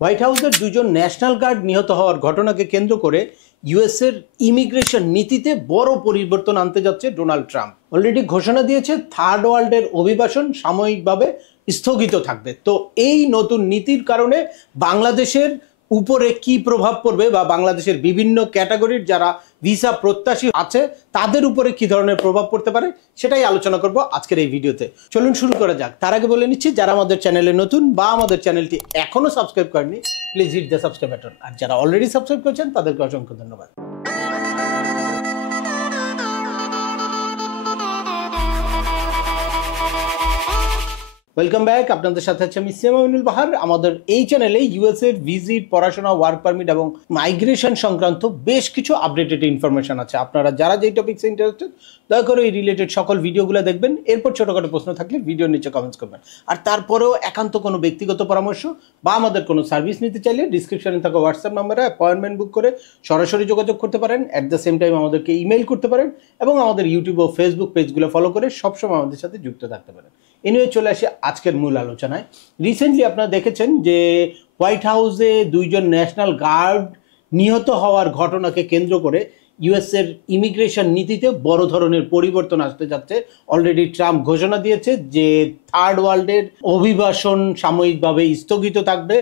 White হাউসের দুজন national guard নিহত হওয়ার ঘটনাকে কেন্দ্র করে ইউএসের ইমিগ্রেশন নীতিতে বড় পরিবর্তন আনতে যাচ্ছে ডোনাল্ড ট্রাম্প। অলরেডি ঘোষণা দিয়েছে থার্ড ওয়ার্ল্ডের অভিবাসন সাময়িকভাবে স্থগিত থাকবে। তো এই নতুন নীতির কারণে বাংলাদেশের উপরে কি প্রভাব পড়বে বা বাংলাদেশের বিভিন্ন ক্যাটাগরির যারা ভিসা প্রত্যাশী আছে তাদের উপরে কি ধরনের প্রভাব পড়তে পারে সেটাই আলোচনা করব আজকের এই ভিডিওতে। চলুন শুরু করা যাক। তার আগে বলে নিচ্ছি, যারা আমাদের চ্যানেলে নতুন বা আমাদের চ্যানেলটি এখনো সাবস্ক্রাইব করেনি please hit the subscribe button, আর যারা অলরেডি সাবস্ক্রাইব করেছেন তাদেরকে অসংখ্য ধন্যবাদ। Welcome back. আপনাদের সাথে আছে আমি সিয়ামুল বাহার। আমাদের এই চ্যানেলে ইউএস এর ভিজিট, পড়াশোনা, ওয়ার্ক পারমিট এবং মাইগ্রেশন সংক্রান্ত বেশ কিছু আপডেটেড ইনফরমেশন আছে। আপনারা যারা যেই টপিকসে ইন্টারেস্টেড দয়া করে এই রিলেটেড সকল ভিডিওগুলো দেখবেন। এরপর ছোটখাটো প্রশ্ন থাকলে ভিডিওর নিচে কমেন্টস করবেন। আর তারপরেও একান্ত কোনো ব্যক্তিগত পরামর্শ বা আমাদের কোনো সার্ভিস নিতে চাইলে ডিসক্রিপশনে থাকা হোয়াটসঅ্যাপ নাম্বারে অ্যাপয়েন্টমেন্ট বুক করে সরাসরি যোগাযোগ করতে পারেন। অ্যাট দ্য সেম টাইম আমাদেরকে ইমেল করতে পারেন এবং আমাদের ইউটিউব ও ফেসবুক পেজগুলো ফলো করে সবসময় আমাদের সাথে যুক্ত থাকতে পারেন। এনিওয়ে চলে আসি আজকের মূল আলোচনায়। রিসেন্টলি আপনারা দেখেছেন যে হোয়াইট হাউসে দুইজন ন্যাশনাল গার্ড নিহত হওয়ার ঘটনাকে কেন্দ্র করে ইউএসের ইমিগ্রেশন নীতিতে বড় ধরনের পরিবর্তন আসতে যাচ্ছে। অলরেডি ট্রাম্প ঘোষণা দিয়েছে যে থার্ড ওয়ার্ল্ডের অভিবাসন সাময়িকভাবে স্থগিত থাকবে।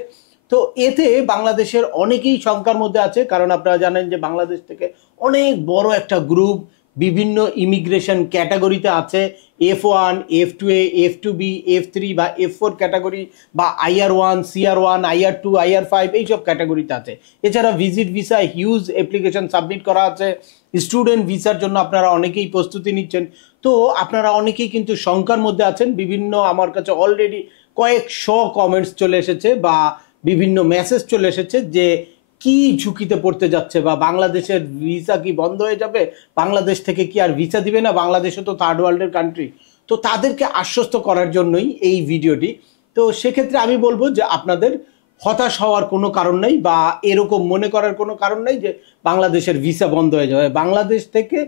তো এতে বাংলাদেশের অনেকেই শঙ্কার মধ্যে আছে, কারণ আপনারা জানেন যে বাংলাদেশ থেকে অনেক বড় একটা গ্রুপ বিভিন্ন ইমিগ্রেশন ক্যাটাগরিতে আছে। F1, F2A, F2B, F3 বা F4 ক্যাটাগরি বা IR1, CR1, IR2, IR5 এইসব ক্যাটাগরিতে আছে। এছাড়া visit visa huge application submit করা আছে। স্টুডেন্ট ভিসার জন্য আপনারা অনেকেই প্রস্তুতি নিচ্ছেন। তো আপনারা অনেকেই কিন্তু শঙ্কার মধ্যে আছেন। বিভিন্ন আমার কাছে অলরেডি কয়েকশো কমেন্টস চলে এসেছে বা বিভিন্ন মেসেজ চলে এসেছে যে কি ঝুঁকিতে পড়তে যাচ্ছে বা বাংলাদেশের ভিসা কি বন্ধ হয়ে যাবে, বাংলাদেশ থেকে কি আর ভিসা দিবে না, বাংলাদেশও তো থার্ড ওয়ার্ল্ডের কান্ট্রি। তো তাদেরকে আশ্বস্ত করার জন্যই এই ভিডিওটি। তো সেক্ষেত্রে আমি বলবো যে আপনাদের হতাশ হওয়ার কোনো কারণ নেই বা এরকম মনে করার কোনো কারণ নেই যে বাংলাদেশের ভিসা বন্ধ হয়ে যাবে। বাংলাদেশ থেকে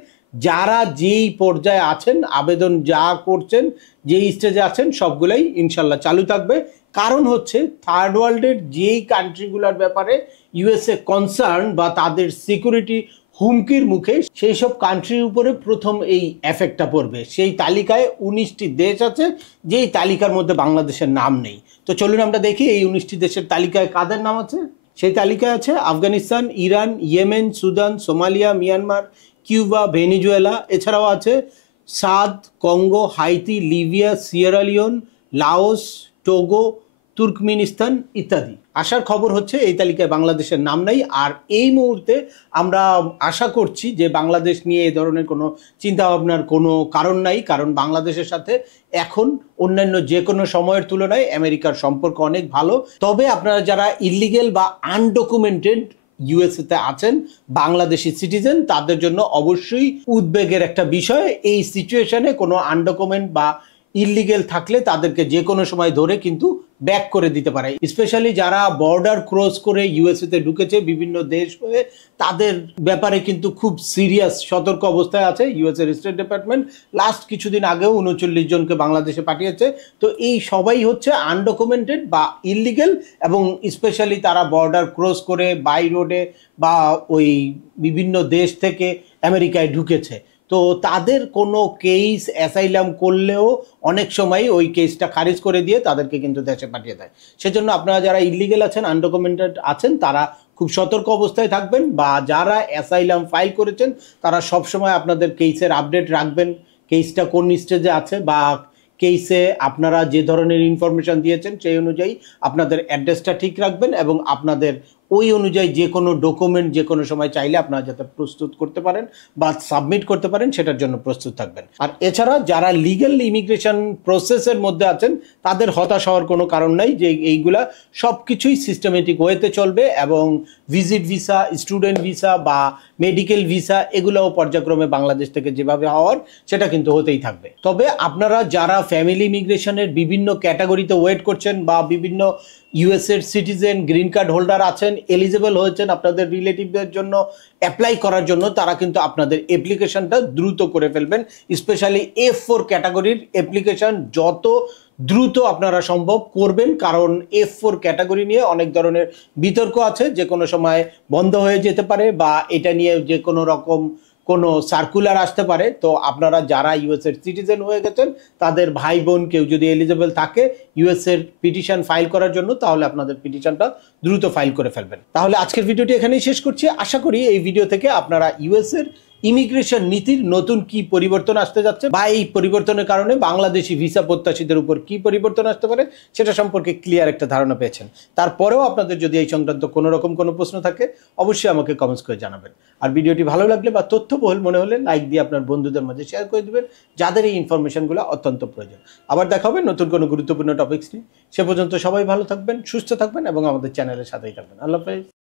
যারা যেই পর্যায়ে আছেন, আবেদন যা করছেন, যেই স্টেজে আছেন সবগুলাই ইনশাল্লাহ চালু থাকবে। কারণ হচ্ছে থার্ড ওয়ার্ল্ডের যেই কান্ট্রিগুলোর ব্যাপারে ইউএসএ কনসার্ন বা তাদের সিকিউরিটি হুমকির মুখে, সেই সব কান্ট্রির উপরে প্রথম এই এফেক্টটা পড়বে। সেই তালিকায় 19টি দেশ আছে, যেই তালিকার মধ্যে বাংলাদেশের নাম নেই। তো চলুন আমরা দেখি এই 19টি দেশের তালিকায় কাদের নাম আছে। সেই তালিকায় আছে Afghanistan, Iran, Yemen, Sudan, Somalia, Myanmar, Cuba, Venezuela. এছাড়াও আছে Chad, Congo, Haiti, Libya, Sierra Leone, Laos, Togo, Turkmenistan ইত্যাদি। আসার খবর হচ্ছে এই তালিকায় বাংলাদেশের নাম নাই। আর এই মুহূর্তে আমরা আশা করছি যে বাংলাদেশ নিয়ে এই ধরনের কোনো চিন্তাভাবনার কোনো কারণ নাই, কারণ বাংলাদেশের সাথে এখন অন্যান্য যে কোনো সময়ের তুলনায় আমেরিকার সম্পর্ক অনেক ভালো। তবে আপনারা যারা ইলিগেল বা আনডকুমেন্টেড ইউএসএতে আছেন, বাংলাদেশি সিটিজেন, তাদের জন্য অবশ্যই উদ্বেগের একটা বিষয়। এই সিচুয়েশনে কোনো আনডকুমেন্ট বা ইলিগেল থাকলে তাদেরকে যে কোনো সময় ধরে কিন্তু ব্যাক করে দিতে পারে। স্পেশালি যারা বর্ডার ক্রস করে ইউএসএতে ঢুকেছে বিভিন্ন দেশ হয়ে, তাদের ব্যাপারে কিন্তু খুব সিরিয়াস সতর্ক অবস্থায় আছে ইউএসএর স্টেট ডিপার্টমেন্ট। লাস্ট কিছুদিন আগেও 39 জনকে বাংলাদেশে পাঠিয়েছে। তো এই সবাই হচ্ছে আনডকুমেন্টেড বা ইলিগেল, এবং স্পেশালি তারা বর্ডার ক্রস করে বাই রোডে বা ওই বিভিন্ন দেশ থেকে আমেরিকায় ঢুকেছে। তো তাদের কোনো কেস অ্যাসাইলাম করলেও অনেক সময় ওই কেসটা খারিজ করে দিয়ে তাদেরকে কিন্তু দেশে পাঠিয়ে দেয়। সেজন্য আপনারা যারা ইলিগেল আছেন, আনডকুমেন্টেড আছেন, তারা খুব সতর্ক অবস্থায় থাকবেন। বা যারা অ্যাসাইলাম ফাইল করেছেন তারা সবসময় আপনাদের কেসের আপডেট রাখবেন, কেসটা কোন স্টেজে আছে বা কেসে আপনারা যে ধরনের ইনফরমেশন দিয়েছেন সেই অনুযায়ী আপনাদের অ্যাড্রেসটা ঠিক রাখবেন এবং আপনাদের ওই অনুযায়ী যে কোনো ডকুমেন্ট যে কোনো সময় চাইলে আপনারা যাতে প্রস্তুত করতে পারেন বা সাবমিট করতে পারেন সেটার জন্য প্রস্তুত থাকবেন। আর এছাড়া যারা লিগ্যাল ইমিগ্রেশন প্রসেসের মধ্যে আছেন তাদের হতাশ হওয়ার কোনো কারণ নাই, যে এইগুলা সব কিছুই সিস্টেমেটিক ওয়েতে চলবে এবং ভিজিট ভিসা, স্টুডেন্ট ভিসা বা মেডিকেল ভিসা এগুলোও পর্যায়ক্রমে বাংলাদেশ থেকে যেভাবে হওয়ার সেটা কিন্তু হতেই থাকবে। তবে আপনারা যারা ফ্যামিলি ইমিগ্রেশনের বিভিন্ন ক্যাটাগরিতে ওয়েট করছেন বা বিভিন্ন ইউএসএর সিটিজেন, গ্রিন কার্ড হোল্ডার আছেন, এলিজিবল হয়েছেন আপনাদের রিলেটিভদের জন্য অ্যাপ্লাই করার জন্য, তারা কিন্তু আপনাদের অ্যাপ্লিকেশনটা দ্রুত করে ফেলবেন। স্পেশালি F4 ক্যাটাগরির অ্যাপ্লিকেশন যত দ্রুত আপনারা সম্ভব করবেন, কারণ F4 ক্যাটাগরি নিয়ে অনেক ধরনের বিতর্ক আছে, যে কোনো সময় বন্ধ হয়ে যেতে পারে বা এটা নিয়ে যে কোনো রকম কোনো সার্কুলার আসতে পারে। তো আপনারা যারা ইউএসের সিটিজেন হয়ে গেছেন, তাদের ভাই বোন কেউ যদি এলিজেবল থাকে ইউএসের পিটিশন ফাইল করার জন্য, তাহলে আপনাদের পিটিশনটা দ্রুত ফাইল করে ফেলবেন। তাহলে আজকের ভিডিওটি এখানেই শেষ করছি। আশা করি এই ভিডিও থেকে আপনারা ইউএসের ইমিগ্রেশন নীতির নতুন কি পরিবর্তন আসতে যাচ্ছে বা এই পরিবর্তনের কারণে বাংলাদেশি ভিসা প্রত্যাশীদের উপর কি পরিবর্তন আসতে পারে সেটা সম্পর্কে ক্লিয়ার একটা ধারণা পেয়েছেন। তারপরেও আপনাদের যদি এই সংক্রান্ত কোনো রকম কোনো প্রশ্ন থাকে অবশ্যই আমাকে কমেন্টস করে জানাবেন। আর ভিডিওটি ভালো লাগলে বা তথ্যবহুল মনে হলে লাইক দিয়ে আপনার বন্ধুদের মাঝে শেয়ার করে দেবেন, যাদের এই ইনফরমেশনগুলো অত্যন্ত প্রয়োজন। আবার দেখা হবে নতুন কোনো গুরুত্বপূর্ণ টপিকস নিয়ে। সে পর্যন্ত সবাই ভালো থাকবেন, সুস্থ থাকবেন এবং আমাদের চ্যানেলের সাথেই থাকবেন। আল্লাহ হাফেজ।